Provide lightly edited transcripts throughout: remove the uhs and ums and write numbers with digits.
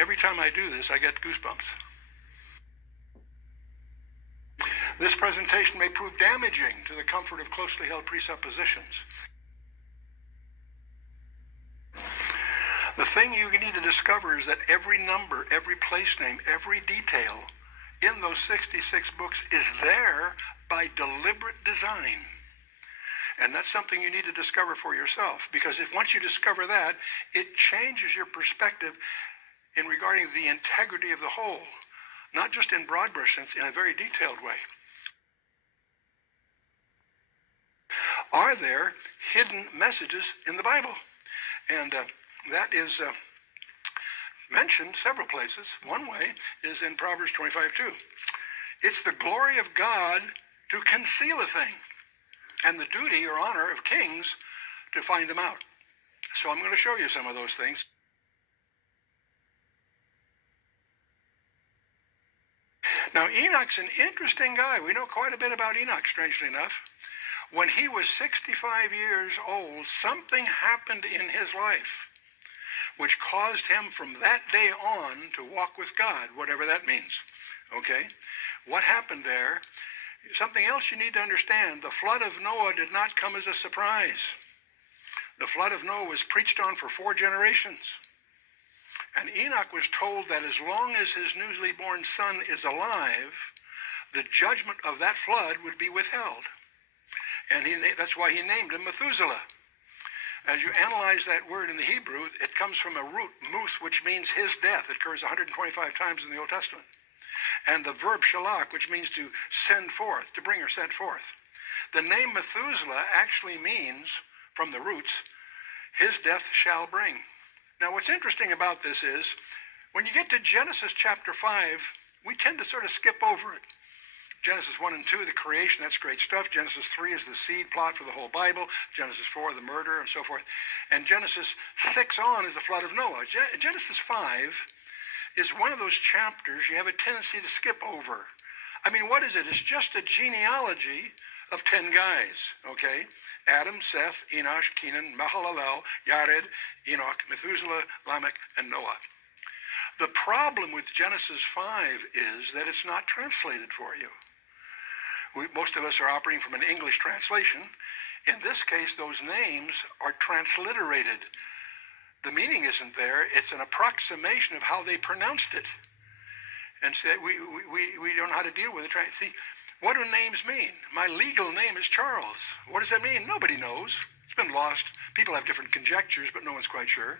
every time I do this, I get goosebumps. This presentation may prove damaging to the comfort of closely held presuppositions. The thing you need to discover is that every number, every place name, every detail in those 66 books is there by deliberate design. And that's something you need to discover for yourself, because if once you discover that, it changes your perspective in regarding the integrity of the whole, not just in broad brush sense, in a very detailed way. Are there hidden messages in the Bible? And that is mentioned several places. One way is in Proverbs 25:2. It's the glory of God to conceal a thing, and the duty or honor of kings to find them out. So I'm going to show you some of those things. Now, Enoch's an interesting guy. We know quite a bit about Enoch, strangely enough. When he was 65 years old, something happened in his life which caused him from that day on to walk with God, whatever that means. Okay? What happened there? Something else you need to understand. The flood of Noah did not come as a surprise. The flood of Noah was preached on for 4 generations. And Enoch was told that as long as his newly born son is alive, the judgment of that flood would be withheld. And that's why he named him Methuselah. As you analyze that word in the Hebrew, it comes from a root, muth, which means his death. It occurs 125 times in the Old Testament. And the verb shalach, which means to send forth, to bring or send forth. The name Methuselah actually means, from the roots, his death shall bring. Now what's interesting about this is, when you get to Genesis chapter 5, we tend to sort of skip over it. Genesis 1 and 2, the creation, that's great stuff. Genesis 3 is the seed plot for the whole Bible. Genesis 4, the murder, and so forth. And Genesis 6 on is the flood of Noah. Genesis 5 is one of those chapters you have a tendency to skip over. I mean, what is it? It's just a genealogy of 10 guys, okay? Adam, Seth, Enosh, Kenan, Mahalalel, Yared, Enoch, Methuselah, Lamech, and Noah. The problem with Genesis 5 is that it's not translated for you. Most of us are operating from an English translation. In this case, those names are transliterated. The meaning isn't there. It's an approximation of how they pronounced it. And so we don't know how to deal with it. See, what do names mean? My legal name is Charles. What does that mean? Nobody knows. It's been lost. People have different conjectures, but no one's quite sure.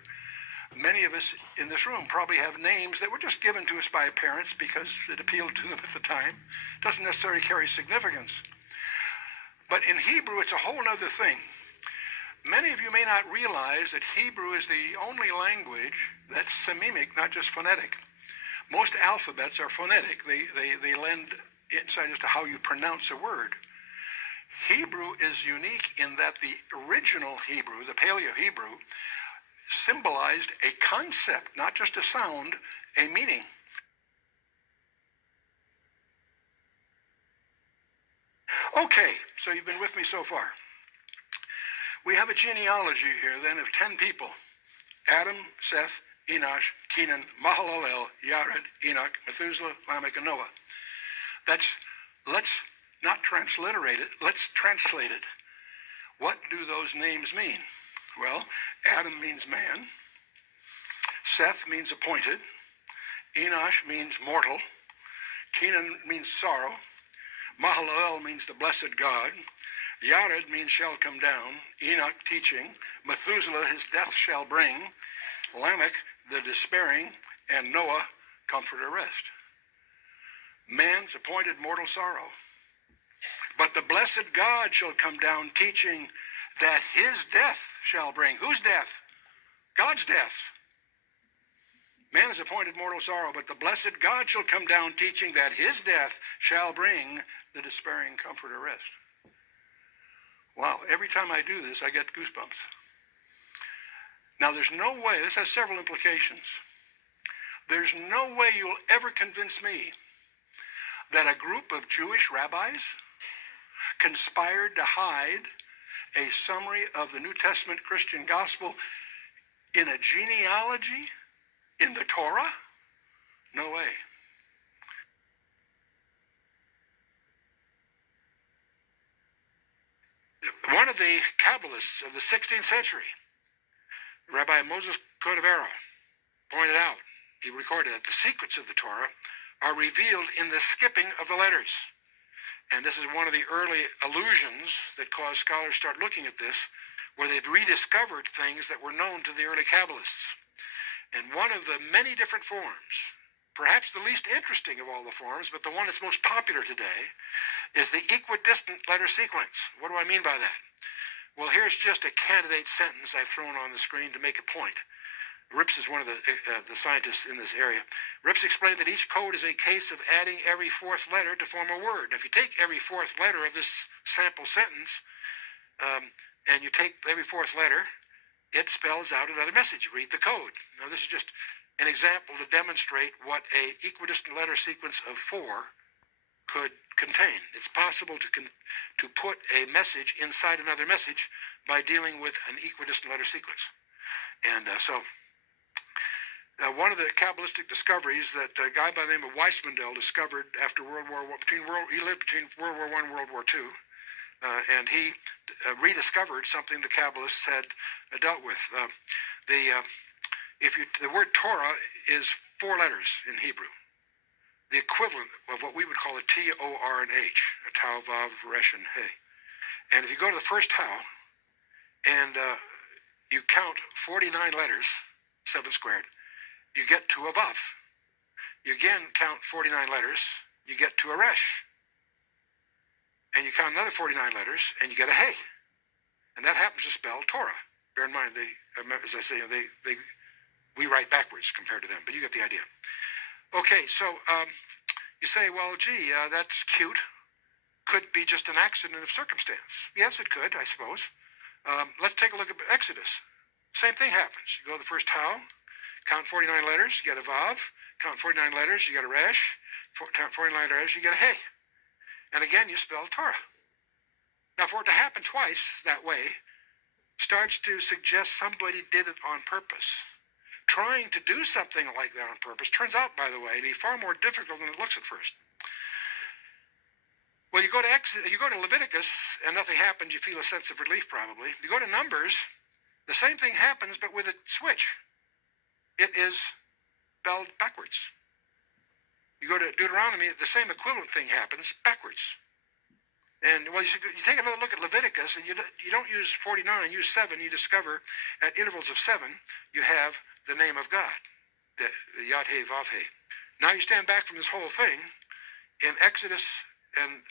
Many of us in this room probably have names that were just given to us by parents because it appealed to them at the time. It doesn't necessarily carry significance. But in Hebrew, it's a whole other thing. Many of you may not realize that Hebrew is the only language that's sememic, not just phonetic. Most alphabets are phonetic. They lend insight as to how you pronounce a word. Hebrew is unique in that the original Hebrew, the Paleo-Hebrew, symbolized a concept, not just a sound, a meaning. Okay, so you've been with me so far. We have a genealogy here then of 10 people. Adam, Seth, Enosh, Kenan, Mahalalel, Yared, Enoch, Methuselah, Lamech, and Noah. Let's not transliterate it, let's translate it. What do those names mean? Well, Adam means man. Seth means appointed. Enosh means mortal. Kenan means sorrow. Mahalalel means the blessed God. Yared means shall come down. Enoch, teaching. Methuselah, his death shall bring. Lamech, the despairing. And Noah, comfort or rest. Man's appointed mortal sorrow. But the blessed God shall come down, teaching that his death shall bring. Whose death? God's death. Man is appointed mortal sorrow, but the blessed God shall come down, teaching that his death shall bring the despairing comfort or rest. Wow, every time I do this, I get goosebumps. Now, there's no way, this has several implications. There's no way you'll ever convince me that a group of Jewish rabbis conspired to hide a summary of the New Testament Christian gospel in a genealogy in the Torah? No way. One of the Kabbalists of the 16th century, Rabbi Moses Cordovero, pointed out, he recorded that the secrets of the Torah are revealed in the skipping of the letters. And this is one of the early allusions that caused scholars to start looking at this, where they've rediscovered things that were known to the early Kabbalists. And one of the many different forms, perhaps the least interesting of all the forms, but the one that's most popular today, is the equidistant letter sequence. What do I mean by that? Well, here's just a candidate sentence I've thrown on the screen to make a point. Rips is one of the scientists in this area. Rips explained that each code is a case of adding every fourth letter to form a word. Now, if you take every fourth letter of this sample sentence, and you take every fourth letter, it spells out another message. Read the code. Now, this is just an example to demonstrate what a equidistant letter sequence of 4 could contain. It's possible to put a message inside another message by dealing with an equidistant letter sequence. And one of the Kabbalistic discoveries that a guy by the name of Weissmandel discovered after World War I, he lived between World War I and World War II, and he rediscovered something the Kabbalists had dealt with. The word Torah is 4 letters in Hebrew, the equivalent of what we would call a T-O-R and H, a Tau, Vav, Resh, and He. And if you go to the first Tau and you count 49 letters, 7 squared, you get to a Vav. You again count 49 letters, you get to a Resh. And you count another 49 letters, and you get a He. And that happens to spell Torah. Bear in mind, as I say, we write backwards compared to them, but you get the idea. Okay, so you say, well, gee, that's cute. Could be just an accident of circumstance. Yes, it could, I suppose. Let's take a look at Exodus. Same thing happens. You go to the first Tau, count 49 letters, you get a Vav. Count 49 letters, you get a Resh. Count 49 letters, you get a He. And again, you spell Torah. Now, for it to happen twice that way starts to suggest somebody did it on purpose. Trying to do something like that on purpose turns out, by the way, to be far more difficult than it looks at first. Well, you go to Leviticus, and nothing happens. You feel a sense of relief, probably. You go to Numbers, the same thing happens, but with a switch. It is spelled backwards. You go to Deuteronomy, the same equivalent thing happens backwards. And well, you take another look at Leviticus, and you don't use 49, use 7. You discover at intervals of 7, you have the name of God, the Yad-He, Vav-He. Now you stand back from this whole thing. In Exodus and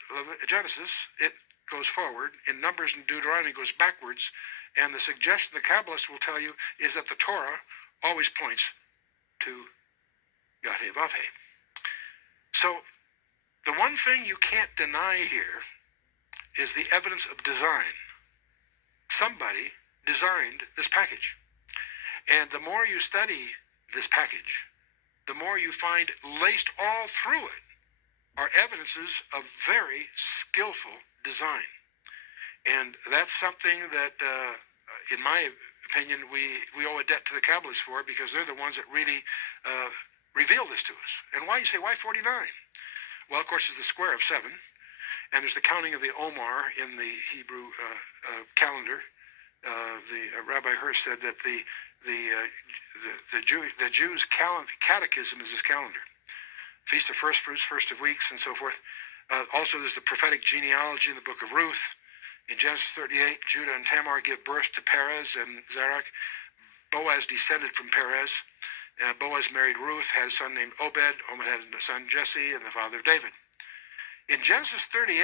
Genesis, it goes forward. In Numbers and Deuteronomy, it goes backwards. And the suggestion the Kabbalists will tell you is that the Torah always points to Yad-He, Vav-He. So the one thing you can't deny here is the evidence of design. Somebody designed this package. And the more you study this package, the more you find laced all through it are evidences of very skillful design. And that's something that, in my opinion, we owe a debt to the Kabbalists for, because they're the ones that really reveal this to us. And why, you say, why 49? Well, of course, it's the square of 7. And there's the counting of the Omar in the Hebrew calendar. Rabbi Hirsch said that the Jews' catechism is his calendar. Feast of First Fruits, First of Weeks, and so forth. Also, there's the prophetic genealogy in the book of Ruth. In Genesis 38, Judah and Tamar give birth to Perez and Zerach. Boaz descended from Perez. Boaz married Ruth, had a son named Obed. Obed had a son Jesse, and the father of David. In Genesis 38,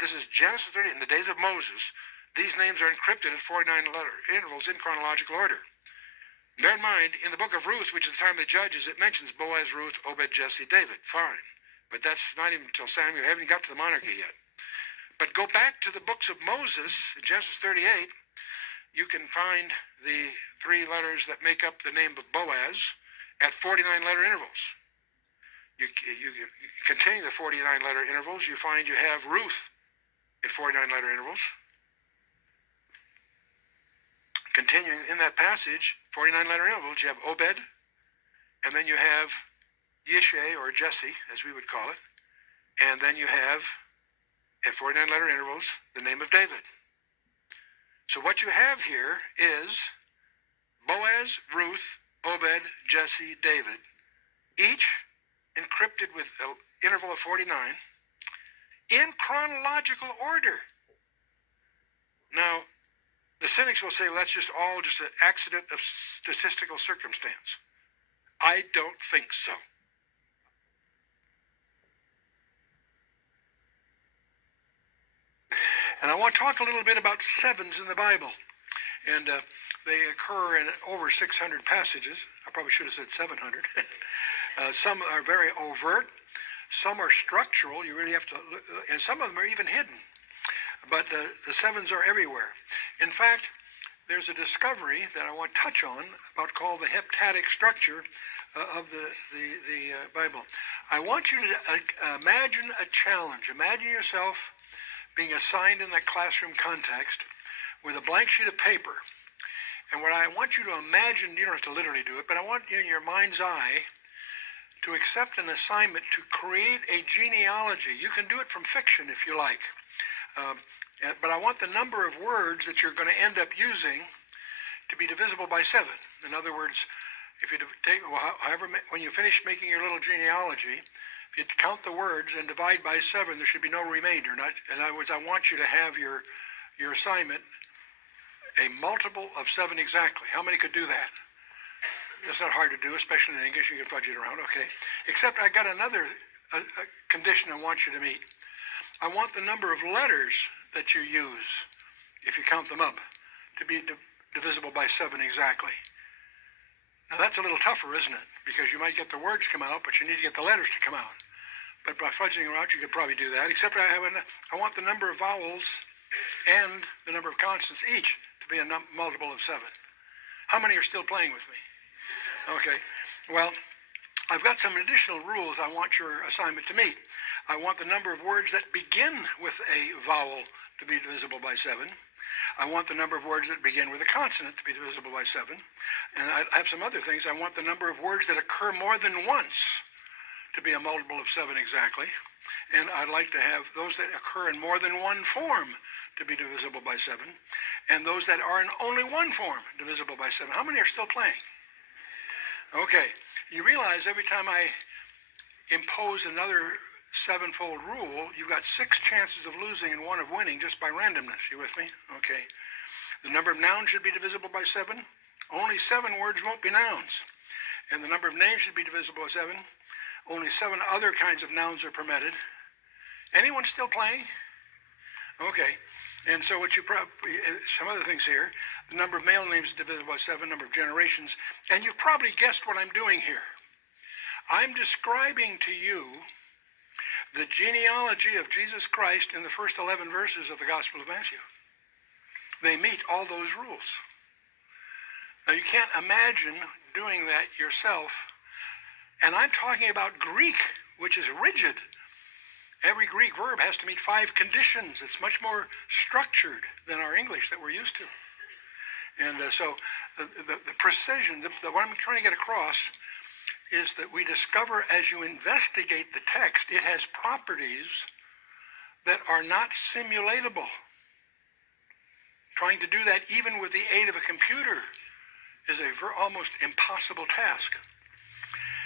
this is Genesis 38, in the days of Moses, these names are encrypted at 49 letter intervals in chronological order. Bear in mind, in the book of Ruth, which is the time of the Judges, it mentions Boaz, Ruth, Obed, Jesse, David. Fine. But that's not even until Samuel. You haven't got to the monarchy yet. But go back to the books of Moses, in Genesis 38, you can find the 3 letters that make up the name of Boaz at 49 letter intervals. You continue the 49 letter intervals, you find you have Ruth at 49 letter intervals. Continuing in that passage, 49 letter intervals, you have Obed, and then you have Yishay, or Jesse, as we would call it. And then you have, at 49 letter intervals, the name of David. So what you have here is Boaz, Ruth, Obed, Jesse, David, each encrypted with an interval of 49 in chronological order. Now, the cynics will say, well, that's just all just an accident of statistical circumstance. I don't think so. And I want to talk a little bit about sevens in the Bible. And they occur in over 600 passages. I probably should have said 700. Some are very overt. Some are structural. You really have to, and some of them are even hidden. But the sevens are everywhere. In fact, there's a discovery that I want to touch on about called the heptadic structure of the Bible. I want you to imagine a challenge. Imagine yourself being assigned in that classroom context with a blank sheet of paper. And what I want you to imagine, you don't have to literally do it, but I want you in your mind's eye to accept an assignment to create a genealogy. You can do it from fiction if you like. But I want the number of words that you're going to end up using to be divisible by 7. In other words, if you take, when you finish making your little genealogy, if you count the words and divide by 7, there should be no remainder. In other words, I want you to have your assignment a multiple of 7 exactly. How many could do that? It's not hard to do, especially in English. You can fudge it around, okay. Except I got another condition I want you to meet. I want the number of letters that you use, if you count them up, to be divisible by 7 exactly. Now that's a little tougher, isn't it? Because you might get the words come out, but you need to get the letters to come out. But by fudging them out, you could probably do that. Except I want the number of vowels and the number of consonants each to be a multiple of 7. How many are still playing with me? Okay. Well, I've got some additional rules I want your assignment to meet. I want the number of words that begin with a vowel to be divisible by 7. I want the number of words that begin with a consonant to be divisible by 7. And I have some other things. I want the number of words that occur more than once to be a multiple of 7 exactly. And I'd like to have those that occur in more than one form to be divisible by 7. And those that are in only one form divisible by 7. How many are still playing? Okay. You realize every time I impose another 7-fold rule, you've got 6 chances of losing and 1 of winning just by randomness. You with me? Okay. The number of nouns should be divisible by 7. Only 7 words won't be nouns. And the number of names should be divisible by 7. Only 7 other kinds of nouns are permitted. Anyone still playing? Okay. And so what you some other things here. The number of male names is divisible by 7, number of generations. And you've probably guessed what I'm doing here. I'm describing to you the genealogy of Jesus Christ in the first 11 verses of the Gospel of Matthew. They meet all those rules. Now you can't imagine doing that yourself. And I'm talking about Greek, which is rigid. Every Greek verb has to meet 5 conditions. It's much more structured than our English that we're used to. And so the precision, what I'm trying to get across is that we discover as you investigate the text, it has properties that are not simulatable. Trying to do that even with the aid of a computer is a almost impossible task.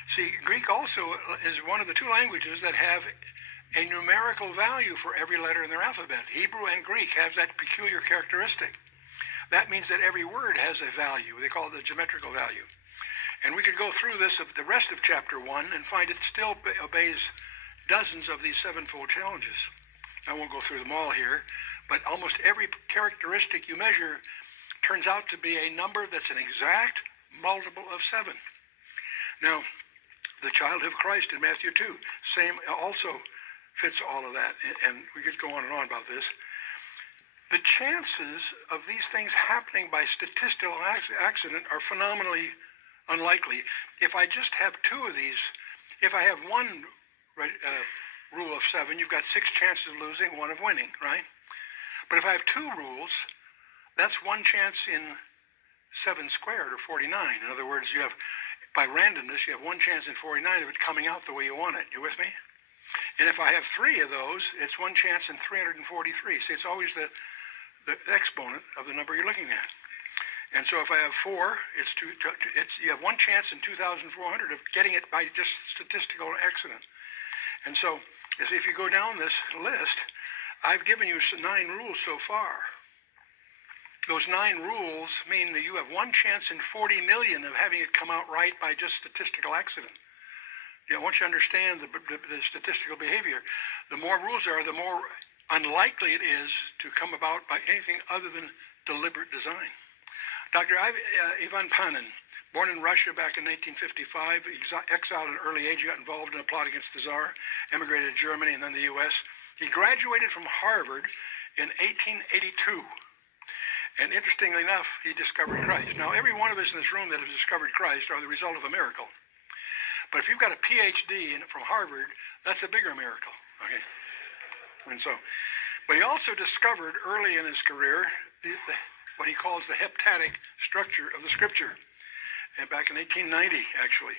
See, Greek also is one of the 2 languages that have a numerical value for every letter in their alphabet. Hebrew and Greek have that peculiar characteristic. That means that every word has a value. They call it the geometrical value. And we could go through this, the rest of chapter 1, and find it still obeys dozens of these 7-fold challenges. I won't go through them all here, but almost every characteristic you measure turns out to be a number that's an exact multiple of 7. Now, the child of Christ in Matthew 2, same also fits all of that, and we could go on and on about this. The chances of these things happening by statistical accident are phenomenally unlikely. If I just have 2 of these, if I have 1 rule of 7, you've got 6 chances of losing, 1 of winning, right? But if I have 2 rules, that's 1 chance in 7 squared, or 49. In other words, you have, by randomness, you have 1 chance in 49 of it coming out the way you want it. You with me? And if I have 3 of those, it's 1 chance in 343. See, it's always the exponent of the number you're looking at. And so if I have 4, you have 1 chance in 2,400 of getting it by just statistical accident. And so if you go down this list, I've given you 9 rules so far. Those 9 rules mean that you have 1 chance in 40 million of having it come out right by just statistical accident. Once you understand the statistical behavior, the more rules there are, the more unlikely it is to come about by anything other than deliberate design. Dr. Ivan Panin, born in Russia back in 1955, exiled at an early age, got involved in a plot against the Tsar, emigrated to Germany and then the U.S. He graduated from Harvard in 1882. And interestingly enough, he discovered Christ. Now, every one of us in this room that has discovered Christ are the result of a miracle. But if you've got a PhD from Harvard, that's a bigger miracle. Okay. And so, but he also discovered early in his career what he calls the heptadic structure of the Scripture. And back in 1890, actually,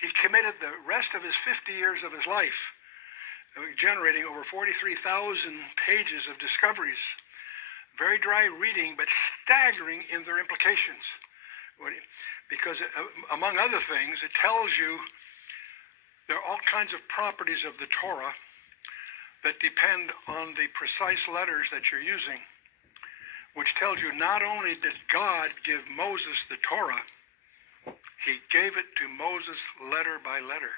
he committed the rest of his 50 years of his life, generating over 43,000 pages of discoveries. Very dry reading, but staggering in their implications. Because among other things, it tells you there are all kinds of properties of the Torah that depend on the precise letters that you're using, which tells you not only did God give Moses the Torah, he gave it to Moses letter by letter.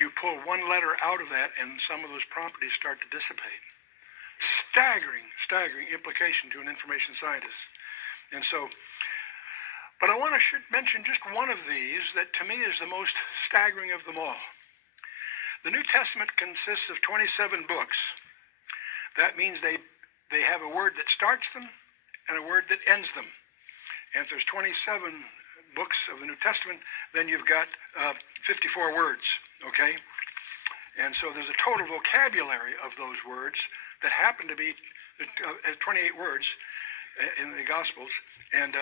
You pull one letter out of that and some of those properties start to dissipate. Staggering implication to an information scientist. And so, but I want to mention just one of these that to me is the most staggering of them all. The New Testament consists of 27 books. That means they have a word that starts them and a word that ends them. And if there's 27 books of the New Testament, then you've got 54 words, okay? And so there's a total vocabulary of those words that happen to be 28 words in the Gospels. And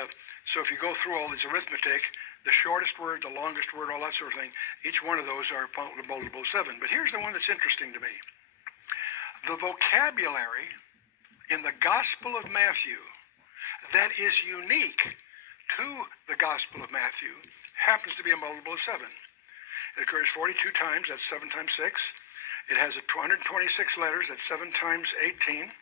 so if you go through all this arithmetic, the shortest word, the longest word, all that sort of thing, each one of those are multiple of 7. But here's the one that's interesting to me. The vocabulary in the Gospel of Matthew that is unique to the Gospel of Matthew happens to be a multiple of 7. It occurs 42 times, that's 7 times 6. It has 226 letters, that's 7 times 18.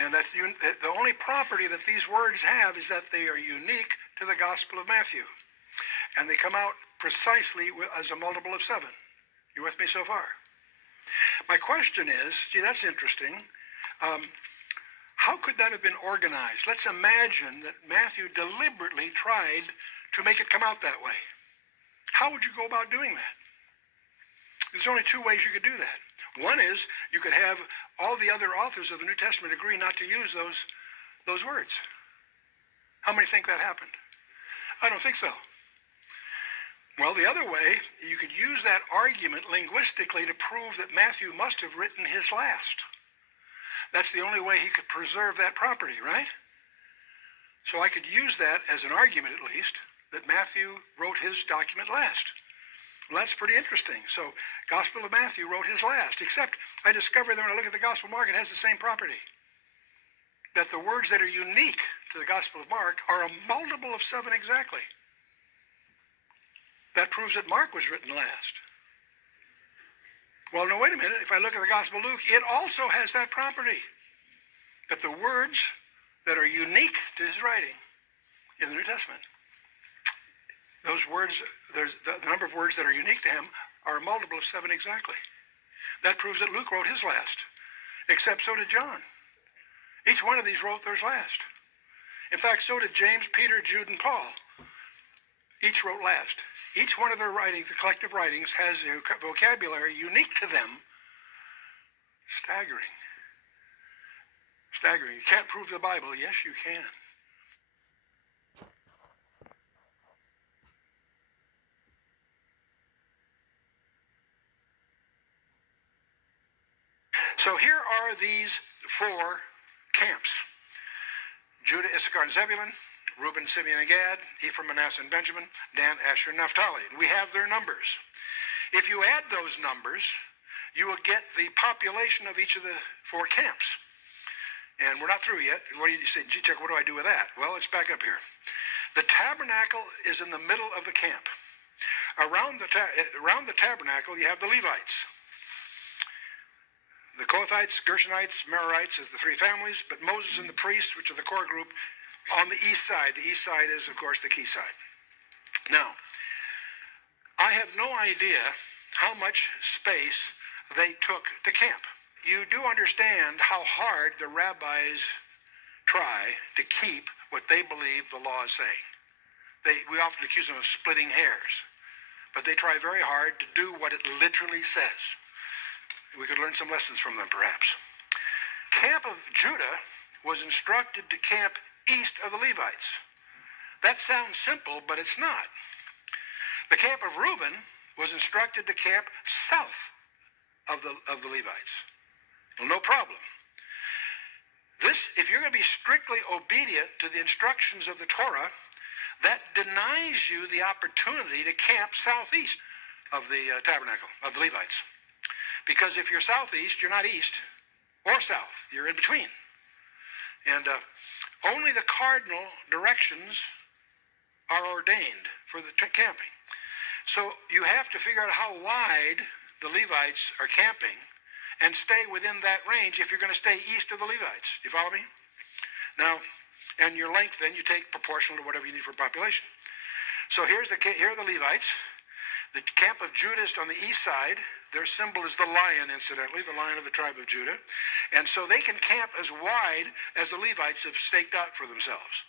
And that's the only property that these words have is that they are unique to the Gospel of Matthew. And they come out precisely as a multiple of 7. You with me so far? My question is, gee, that's interesting. How could that have been organized? Let's imagine that Matthew deliberately tried to make it come out that way. How would you go about doing that? There's only 2 ways you could do that. One is you could have all the other authors of the New Testament agree not to use those words. How many think that happened? I don't think so. Well, the other way, you could use that argument linguistically to prove that Matthew must have written his last. That's the only way he could preserve that property, right? So I could use that as an argument, at least, that Matthew wrote his document last. Well, that's pretty interesting. So, Gospel of Matthew wrote his last, except I discovered that when I look at the Gospel of Mark, it has the same property. That the words that are unique to the Gospel of Mark are a multiple of 7 exactly. That proves that Mark was written last. Well, no, wait a minute. If I look at the Gospel of Luke, it also has that property. That the words that are unique to his writing in the New Testament, those words, there's the number of words that are unique to him are a multiple of 7 exactly. That proves that Luke wrote his last, except so did John. Each one of these wrote theirs last. In fact, so did James, Peter, Jude, and Paul. Each wrote last. Each one of their writings, the collective writings, has a vocabulary unique to them. Staggering. Staggering. You can't prove the Bible. Yes, you can. So here are these 4 camps. Judah, Issachar, and Zebulun, Reuben, Simeon, and Gad, Ephraim, Manasseh, and Benjamin, Dan, Asher, and Naphtali. We have their numbers. If you add those numbers, you will get the population of each of the 4 camps. And we're not through yet. What do you say? Gee, Chuck, what do I do with that? Well, let's back up here. The tabernacle is in the middle of the camp. Around the tabernacle, you have the Levites. The Kohathites, Gershonites, Merarites as the 3 families, but Moses and the priests, which are the core group, on the east side. The east side is, of course, the key side. Now, I have no idea how much space they took to camp. You do understand how hard the rabbis try to keep what they believe the law is saying. We often accuse them of splitting hairs, but they try very hard to do what it literally says. We could learn some lessons from them, perhaps. Camp of Judah was instructed to camp east of the Levites. That sounds simple, but it's not. The camp of Reuben was instructed to camp south of the Levites. Well, no problem. If you're going to be strictly obedient to the instructions of the Torah, that denies you the opportunity to camp southeast of the tabernacle, of the Levites. Because if you're southeast, you're not east or south. You're in between. And only the cardinal directions are ordained for the camping. So you have to figure out how wide the Levites are camping and stay within that range if you're going to stay east of the Levites. Do you follow me? Now, and your length then you take proportional to whatever you need for population. So here are the Levites. The camp of Judah is on the east side. Their symbol is the lion, incidentally, the lion of the tribe of Judah. And so they can camp as wide as the Levites have staked out for themselves.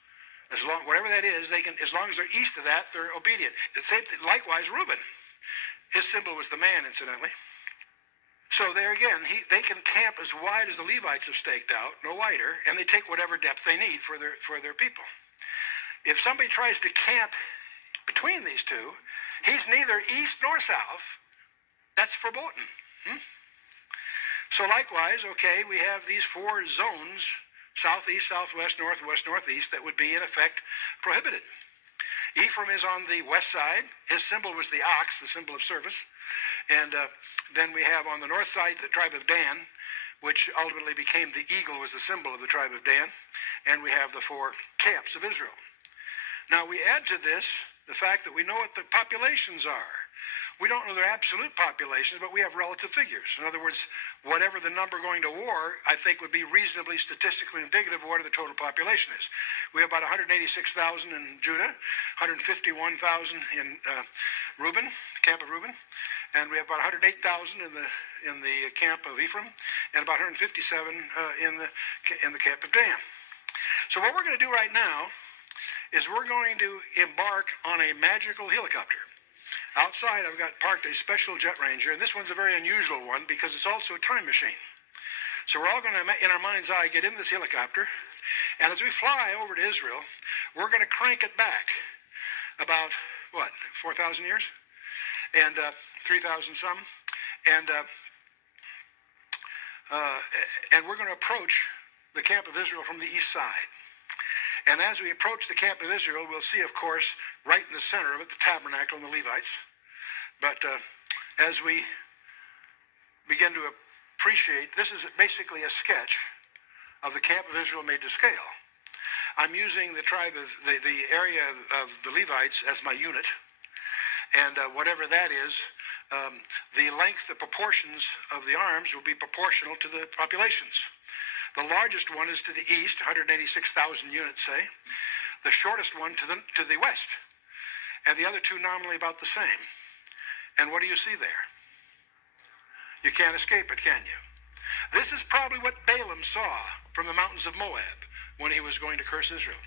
Whatever that is, they can, as long as they're east of that, they're obedient. The same thing, likewise, Reuben. His symbol was the man, incidentally. So there again, they can camp as wide as the Levites have staked out, no wider, and they take whatever depth they need for their people. If somebody tries to camp between these two, he's neither east nor south. That's verboten. So likewise, okay, we have these 4 zones, southeast, southwest, northwest, northeast, that would be in effect prohibited. Ephraim is on the west side. His symbol was the ox, the symbol of service. And then we have on the north side the tribe of Dan, which ultimately became the eagle, was the symbol of the tribe of Dan. And we have the 4 camps of Israel. Now we add to this the fact that we know what the populations are. We don't know their absolute populations, but we have relative figures. In other words, whatever the number going to war, I think would be reasonably statistically indicative of what the total population is. We have about 186,000 in Judah, 151,000 in Reuben, the camp of Reuben, and we have about 108,000 in the camp of Ephraim, and about 157 in the camp of Dan. So what we're going to do right now is we're going to embark on a magical helicopter. Outside, I've got parked a special jet ranger, and this one's a very unusual one because it's also a time machine. So we're all going to, in our mind's eye, get in this helicopter, and as we fly over to Israel, we're going to crank it back about, 4,000 years? And 3,000 some. And we're going to approach the camp of Israel from the east side. And as we approach the camp of Israel, we'll see, of course, right in the center of it, the tabernacle and the Levites. But as we begin to appreciate, this is basically a sketch of the camp of Israel made to scale. I'm using the area of the Levites as my unit. And whatever that is, the length, the proportions of the arms will be proportional to the populations. The largest one is to the east, 186,000 units, say. The shortest one to the west. And the other 2 nominally about the same. And what do you see there? You can't escape it, can you? This is probably what Balaam saw from the mountains of Moab when he was going to curse Israel.